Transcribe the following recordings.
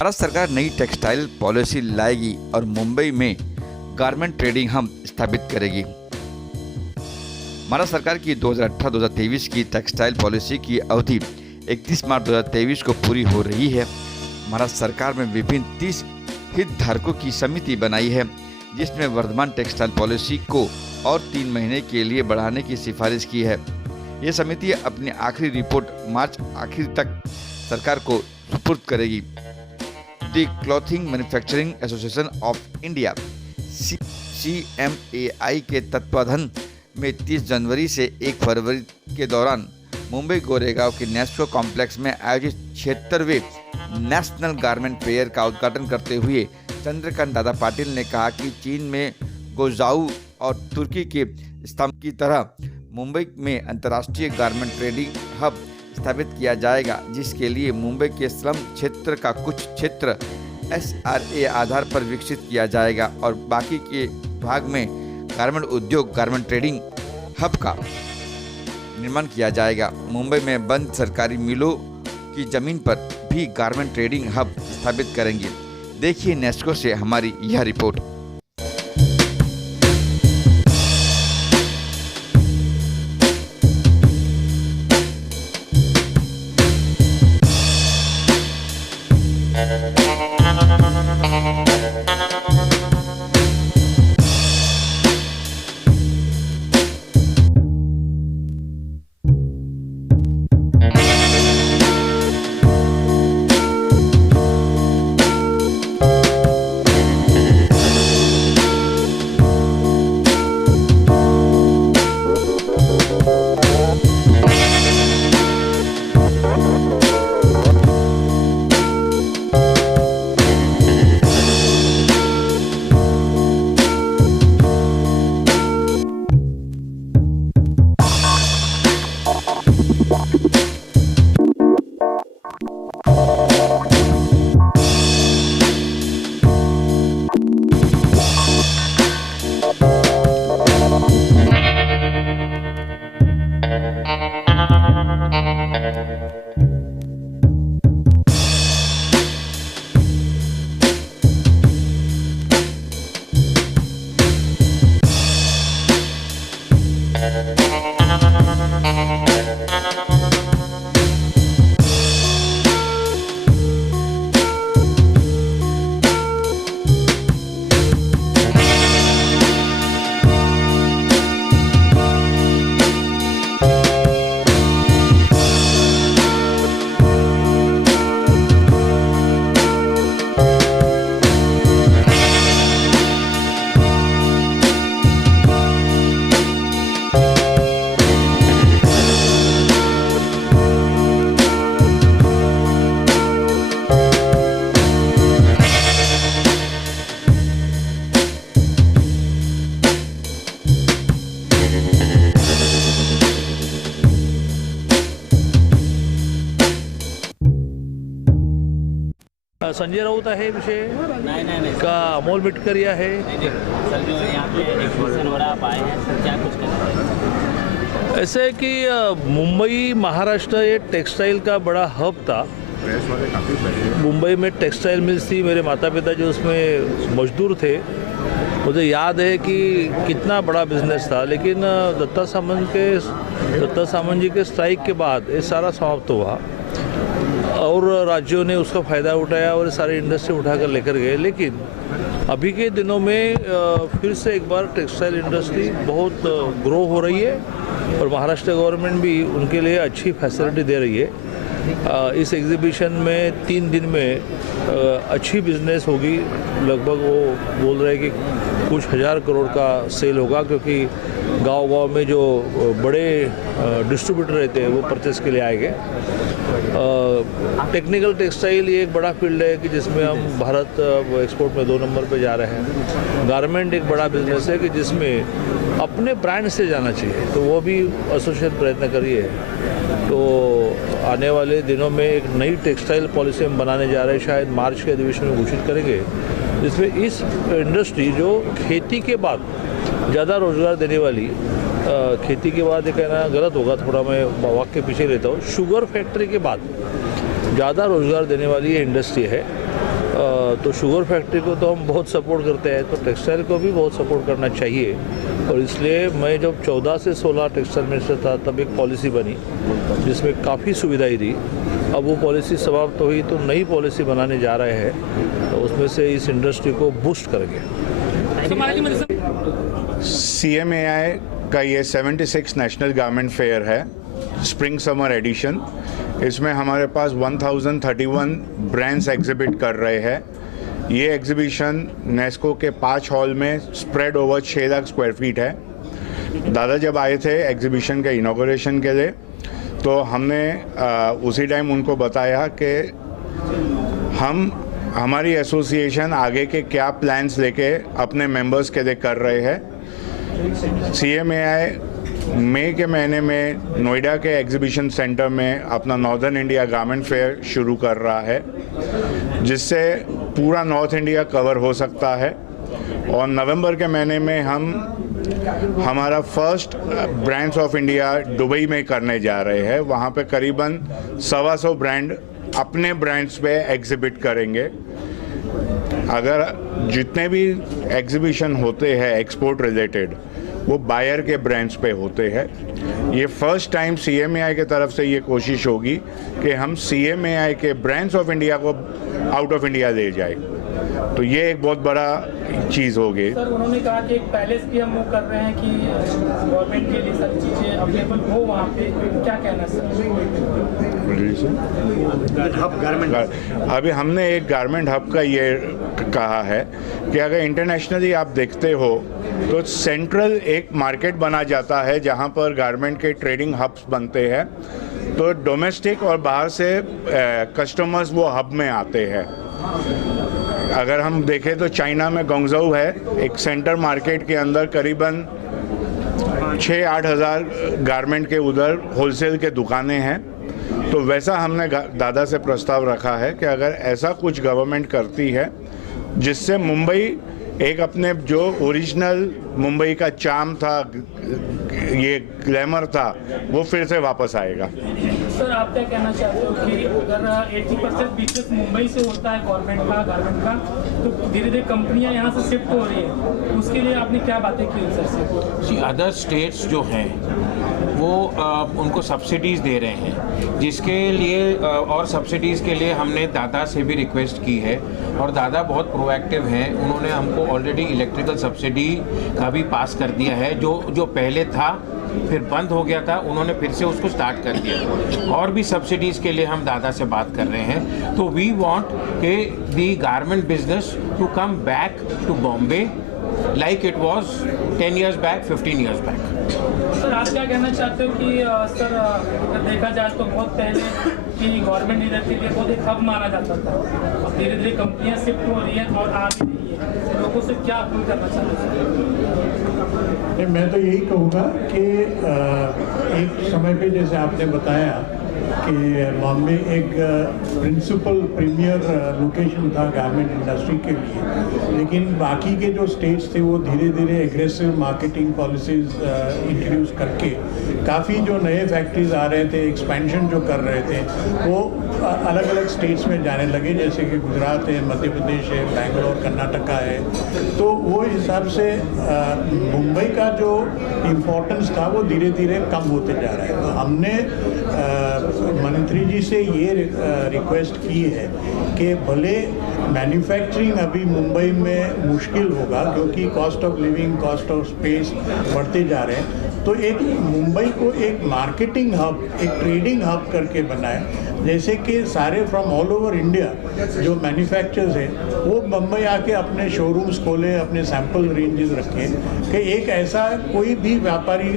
भारत सरकार नई textile policy लाएगी और मुंबई में गारमेंट ट्रेडिंग हब स्थापित करेगी। भारत सरकार की 2018-2023 की टेक्सटाइल पॉलिसी की अवधि 31 मार्च 2023 को पूरी हो रही है। भारत सरकार में विभिन्न 30 हितधारकों की समिति बनाई है, जिसमें वर्तमान टेक्सटाइल पॉलिसी को और 3 महीने के लिए बढ़ाने की सिफारिश की है। ये समिति अपनी आखिरी रिपोर्ट मार्च आखिर तक सरकार को सुपुर्द करेगी। The clothing manufacturing association of India CMAI के तत्वाधान में 30 जनवरी से 1 फरवरी के दौरान मुंबई गोरेगांव के नेस्को कॉम्प्लेक्स में आयोजित 76वें नेशनल गारमेंट फेयर का उद्घाटन करते हुए चंद्रकांत दादा पाटिल ने कहा कि चीन में गुज़ाऊ और तुर्की के स्तंभ की तरह मुंबई में अंतर्राष्ट्रीय गारमेंट ट्रेडिंग हब स्थापित किया जाएगा, जिसके लिए मुंबई के स्लम क्षेत्र का कुछ क्षेत्र SRA आधार पर विकसित किया जाएगा और बाकी के भाग में गारमेंट उद्योग गारमेंट ट्रेडिंग हब का निर्माण किया जाएगा। मुंबई में बंद सरकारी मिलों की जमीन पर भी गारमेंट ट्रेडिंग हब स्थापित करेंगे। देखिए नेस्को से हमारी यह रिपोर्ट। संजय राउत आहे विषय नहीं का अमोल मिटकरी आहे। सर जो यहाँ पे एग्जीबिशन हो रहा है आप आए हैं सर, क्या कुछ करें? ऐसे है कि मुंबई महाराष्ट्र ये टेक्सटाइल का बड़ा हब था। मुंबई में टेक्सटाइल मिल्स थी, मेरे माता पिता जो उसमें मजदूर थे, मुझे याद है कि कितना बड़ा बिजनेस था। लेकिन दत्ता सामंत जी के स्ट्राइक के बाद ये सारा समाप्त हुआ और राज्यों ने उसका फ़ायदा उठाया और सारी इंडस्ट्री उठाकर लेकर गए। लेकिन अभी के दिनों में फिर से एक बार टेक्सटाइल इंडस्ट्री बहुत ग्रो हो रही है और महाराष्ट्र गवर्नमेंट भी उनके लिए अच्छी फैसिलिटी दे रही है। इस एग्जीबिशन में 3 दिन में अच्छी बिजनेस होगी। लगभग वो बोल रहे हैं कि कुछ 1000 करोड़ का सेल होगा, क्योंकि गांव-गांव में जो बड़े डिस्ट्रीब्यूटर रहते हैं वो परचेस के लिए आएंगे। टेक्निकल टेक्सटाइल ये एक बड़ा फील्ड है कि जिसमें हम भारत एक्सपोर्ट में 2 नंबर पे जा रहे हैं। गारमेंट एक बड़ा बिजनेस है कि जिसमें अपने ब्रांड से जाना चाहिए, तो वो भी एसोसिएशन प्रयत्न करिए। तो आने वाले दिनों में एक नई टेक्सटाइल पॉलिसी हम बनाने जा रहे हैं, शायद मार्च के अधिवेशन में घोषित करेंगे, जिसमें इस इंडस्ट्री जो खेती के बाद ज़्यादा रोज़गार देने वाली, खेती के बाद ये कहना गलत होगा, थोड़ा मैं वाक्य पीछे लेता हूँ, शुगर फैक्ट्री के बाद ज़्यादा रोज़गार देने वाली ये इंडस्ट्री है। तो शुगर फैक्ट्री को तो हम बहुत सपोर्ट करते हैं, तो टेक्सटाइल को भी बहुत सपोर्ट करना चाहिए। और इसलिए मैं जब 14 से 16 टेक्सटाइल मिनिस्टर था तब एक पॉलिसी बनी जिसमें काफ़ी सुविधाएं दी। अब वो पॉलिसी समाप्त हुई तो नई पॉलिसी बनाने जा रहे हैं, तो उसमें से इस इंडस्ट्री को बूस्ट करेंगे। CMAI का ये 76 नेशनल गारमेंट फेयर है, स्प्रिंग समर एडिशन। इसमें हमारे पास 1031 ब्रांड्स एग्जिबिट कर रहे हैं। ये एग्जीबिशन नेस्को के 5 हॉल में spread over 6 lakh square feet है। दादा जब आए थे एग्जीबिशन के इनॉग्रेशन के लिए तो हमने उसी टाइम उनको बताया कि हमारी एसोसिएशन आगे के क्या प्लान्स लेके अपने मेंबर्स के लिए कर रहे हैं। CMAI मई के महीने में नोएडा के एग्जीबिशन सेंटर में अपना नॉर्दर्न इंडिया गारमेंट फेयर शुरू कर रहा है, जिससे पूरा नॉर्थ इंडिया कवर हो सकता है। और नवंबर के महीने में हम हमारा first brands of India Dubai में करने जा रहे हैं। वहाँ पे करीबन 125 ब्रांड अपने ब्रांड्स पे एग्जिबिट करेंगे। अगर जितने भी एग्जीबिशन होते हैं एक्सपोर्ट रिलेटेड वो बायर के ब्रांड्स पे होते हैं। ये फर्स्ट टाइम CMAI के तरफ से ये कोशिश होगी कि हम CMAI के ब्रांड्स ऑफ इंडिया को आउट ऑफ इंडिया ले जाए, तो ये एक बहुत बड़ा चीज़ होगी। सर उन्होंने कहा कि एक पैलेस भी हम वो कर रहे हैं कि गवर्नमेंट के लिए सारी चीज़ें अवेलेबल हो वहाँ पे, क्या कहना सर? अभी हमने एक गारमेंट हब का ये कहा है कि अगर इंटरनेशनली आप देखते हो तो सेंट्रल एक मार्केट बना जाता है जहाँ पर गारमेंट के ट्रेडिंग हब्स बनते हैं, तो डोमेस्टिक और बाहर से कस्टमर्स वो हब में आते हैं। अगर हम देखें तो चाइना में गोंगझोउ है, एक सेंटर मार्केट के अंदर करीबन 6-8 हज़ार गारमेंट के उधर होलसेल के दुकानें हैं। तो वैसा हमने दादा से प्रस्ताव रखा है कि अगर ऐसा कुछ गवर्नमेंट करती है जिससे मुंबई एक अपने जो ओरिजिनल मुंबई का चार्म था, ये ग्लैमर था, वो फिर से वापस आएगा। सर आप क्या कहना चाहते हो कि अगर 80% बिजनेस मुंबई से होता है गवर्नमेंट का, तो धीरे धीरे कंपनियां यहाँ से शिफ्ट हो रही है, तो उसके लिए आपने क्या बातें की सर से? अदर स्टेट्स जो हैं वो उनको सब्सिडीज़ दे रहे हैं, जिसके लिए और सब्सिडीज़ के लिए हमने दादा से भी रिक्वेस्ट की है और दादा बहुत प्रोएक्टिव हैं। उन्होंने हमको ऑलरेडी इलेक्ट्रिकल सब्सिडी का भी पास कर दिया है, जो पहले था फिर बंद हो गया था, उन्होंने फिर से उसको स्टार्ट कर दिया। और भी सब्सिडीज़ के लिए हम दादा से बात कर रहे हैं। तो वी वांट कि the garment business to come back to Bombay like it was 10 years back, 15 years back. Sir आप क्या कहना चाहते हो कि सर अगर देखा जाए तो बहुत पहले कि गवर्नमेंट लीडर के लिए बहुत एक हब माना जाता था, अब धीरे धीरे कंपनियां शिफ्ट हो रही हैं और आ भी रही है, लोगों से क्या अपील करना चाहते हैं? मैं तो यही कहूँगा कि एक समय पे जैसे आपने बताया कि बॉम्बे एक प्रिंसिपल प्रीमियर लोकेशन था गारमेंट इंडस्ट्री के लिए, लेकिन बाकी के जो स्टेट्स थे वो धीरे धीरे एग्रेसिव मार्केटिंग पॉलिसीज़ इंट्रोड्यूस करके काफ़ी जो नए फैक्ट्रीज आ रहे थे, एक्सपेंशन जो कर रहे थे, वो अलग अलग स्टेट्स में जाने लगे, जैसे कि गुजरात है, मध्य प्रदेश है, बेंगलोर, कर्नाटका है। तो वो हिसाब से मुंबई का जो इम्पोर्टेंस था वो धीरे धीरे कम होते जा रहा है। तो हमने मंत्री जी से ये रिक्वेस्ट की है कि भले मैन्युफैक्चरिंग अभी मुंबई में मुश्किल होगा क्योंकि cost of living, cost of space बढ़ते जा रहे हैं, तो एक मुंबई को एक मार्केटिंग हब, एक ट्रेडिंग हब करके बनाए, जैसे कि सारे फ्रॉम ऑल ओवर इंडिया जो मैन्युफैक्चरर्स हैं वो मुंबई आके अपने शोरूम्स खोलें, अपने सैंपल रेंजेस रखें, कि एक ऐसा कोई भी व्यापारी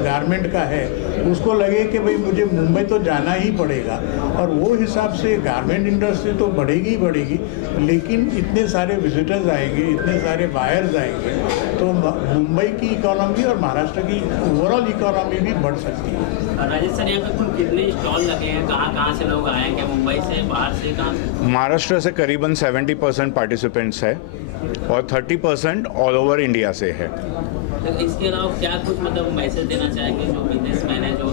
गारमेंट का है उसको लगे कि भाई मुझे मुंबई तो जाना ही पड़ेगा, और वो हिसाब से गारमेंट इंडस्ट्री तो बढ़ेगी ही बढ़ेगी, लेकिन इतने सारे विजिटर्स आएंगे, इतने सारे बायर्स आएंगे, तो मुंबई की इकोनॉमी और महाराष्ट्र की ओवरऑल इकोनॉमी भी बढ़ सकती है। राजेश सर यहाँ पे कुल कितने स्टॉल लगे हैं, कहाँ से लोग आए हैं, क्या मुंबई से, बाहर से, कहाँ से? महाराष्ट्र से करीबन 70% पार्टिसिपेंट्स है और 30% ऑल ओवर इंडिया से है। तो इसके अलावा क्या कुछ मतलब मैसेज देना चाहेंगे जो बिजनेसमैन है, जो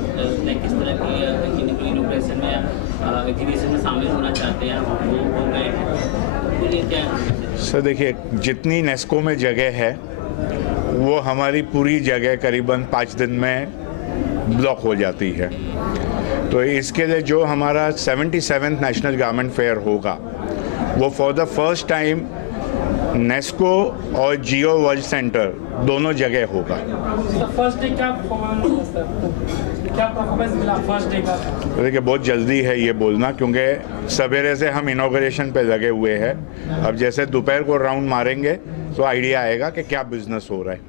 किस तरह की इनोग्रेशन में या एग्जीबिशन में शामिल होना चाहते हैं, वो हो गए हैं, के लिए क्या? सर देखिए, जितनी नेस्को में जगह है वो हमारी पूरी जगह करीबन 5 दिन में ब्लॉक हो जाती है। तो इसके लिए जो हमारा 77th नेशनल गारमेंट फेयर होगा वो for the first time Nesco और जियो वर्ल्ड सेंटर दोनों जगह होगा। फर्स्ट डे क्या परफॉर्मेंस मिला सर? क्या परफॉर्मेंस मिला फर्स्ट डे का? देखिए, बहुत जल्दी है ये बोलना, क्योंकि सवेरे से हम इनॉग्रेशन पे लगे हुए हैं। अब जैसे दोपहर को राउंड मारेंगे तो आइडिया आएगा कि क्या बिजनेस हो रहा है।